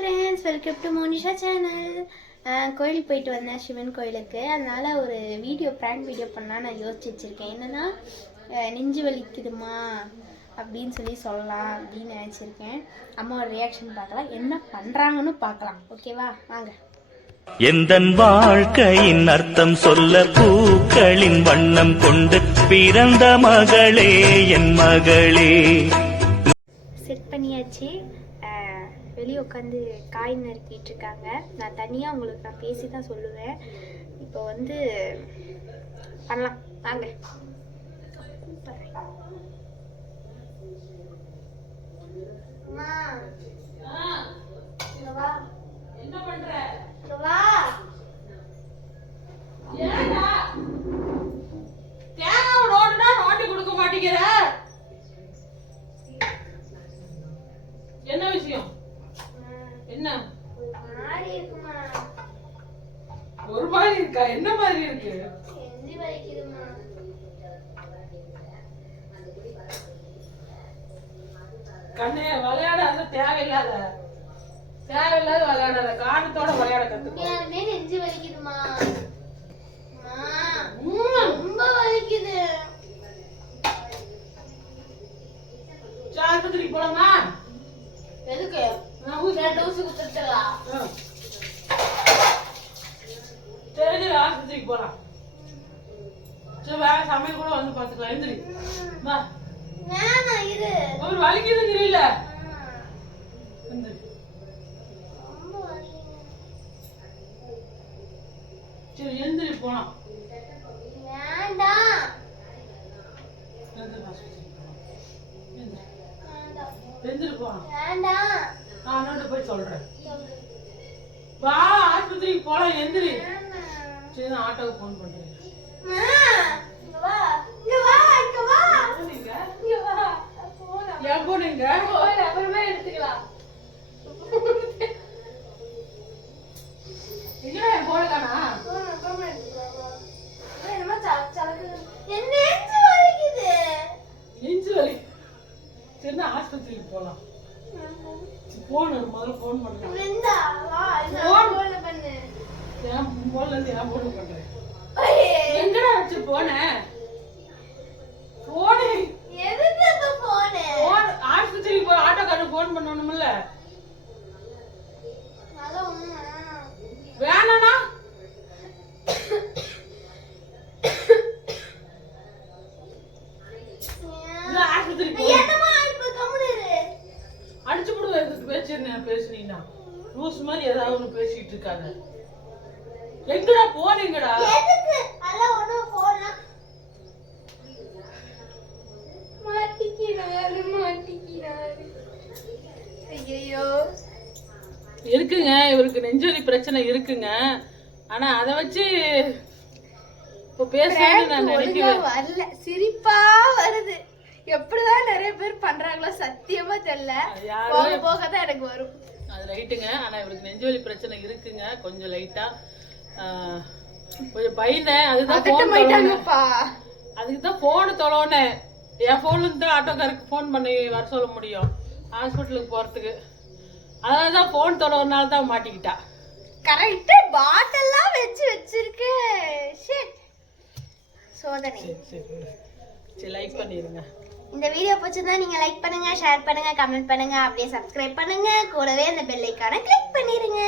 Friends, welcome to Monisha channel. கோயிலுக்கு போயிட்டு வந்தேன், சிவன் கோயிலுக்கு. அதனால் ஒரு ப்ராங்க் வீடியோ பண்ணால் நான் யோசிச்சு வச்சுருக்கேன். என்னென்னா, நெஞ்சு வலிக்குதுமா அப்படின்னு சொல்லலாம் அப்படின்னு நினச்சிருக்கேன். அம்மாவோட ரியாக்ஷன் பார்க்கலாம், என்ன பண்ணுறாங்கன்னு பார்க்கலாம். ஓகேவா, வாங்க. எந்தன் வாழ்க்கையின் அர்த்தம் சொல்ல பூக்களின் வண்ணம் கொண்டு பிறந்த மகளே என் மகளே. செட் பண்ணியாச்சு. வெளியே உட்காந்து காய் நறுக்கிட்டு இருக்காங்க. நான் தனியாக உங்களுக்கு நான் பேசி தான் சொல்லுவேன். இப்போ வந்து பண்ணலாம், வாங்க. என்ன பண்ற? தேங்காய் நோட்டுனா நோட்டி கொடுக்க மாட்டேங்கிற, என்ன விஷயம்? என்ன ஒரு மாதிரி இருக்கா? என்ன மாதிரி இருக்கு? கண்ணே, விளையாடாத, தேவையில்லாத விளையாடாத, காரணத்தோட விளையாட கத்துக்கோ. நெஞ்சு வலிக்குதுமா, ரொம்ப வலிக்குது. ஆஸ்பத்திரிக்கு போலாமா? எதுக்கு? ஊசி குத்துட்டலாம். சரி, ஆஸ்பத்திரிக்கு போலாம். சரி, வேற சமையல் கூட வந்து பாத்துக்கலாம். எந்திரி வா. ஒரு வலிக்குதுங்கிறீல்ல, சரி எந்திரி போலாம். எந்திரி போலாம். நான் போய் சொல்றேன். வா, ஆஸ்பத்திரிக்கு போலாம். எந்திரி. சரி, நான் ஆட்டோவுக்கு போன் பண்றேன். போனீங்க அப்புறமே எடுத்துக்கலாம். எங்க போனதானா? நெஞ்சு வலி. சரி, ஆஸ்பத்திரிக்கு போலாம். போன் முதல்ல போன் பண்றேன். போன்ல இருந்து என் போன் பண்றேன். எங்கடா வச்சு போனேன்? போனே ஆஸ்பத்திரிக்கு போய் ஆட்டோக்காரர் போன் பண்ணணும்ல. வேணானா? அடிச்சு போடுவேன். பேசுனீங்கன்னா லூஸ் மாதிரி ஏதாவது ஒண்ணு பேசிட்டு இருக்காங்க. எங்கடா போனீங்கடா? இருக்குங்க, இவருக்கு நெஞ்சொலி பிரச்சனை இருக்குங்க. ஆனா அதை வச்சு இப்ப பேசுறேன்னு நான் நினைக்கிறேன். வரல, சிரிப்பா வருது. எப்படிதான் நிறைய பேர் பண்றாங்களோ சத்தியமா தெரியல. போகதான் எனக்கு வரும். அது ரைட்டுங்க. ஆனா இவருக்கு நெஞ்சொலி பிரச்சனை இருக்குங்க, கொஞ்சம் லைட்டா. கொஞ்சம் பயந்தேன். அதுக்குதான் போன் தொலைனேன். என் போன்ல இருந்து ஆட்டோக்காருக்கு போன் பண்ணி வர சொல்ல முடியும் ஹாஸ்பிட்டலுக்கு போறதுக்கு. அதனாலதான் போன் தொலைனால தான் மாட்டிக்கிட்டா. கரெக்டா பாட்டெல்லாம் வச்சிருக்கு. சோதனை. சரி, லைக் பண்ணிருங்க. இந்த வீடியோ பிடிச்சிருந்தா நீங்க லைக் பண்ணுங்க, ஷேர் பண்ணுங்க, கமெண்ட் பண்ணுங்க, அப்படியே சப்ஸ்கிரைப் பண்ணுங்க. கூடவே அந்த பெல் ஐகானை கிளிக் பண்ணிருங்க.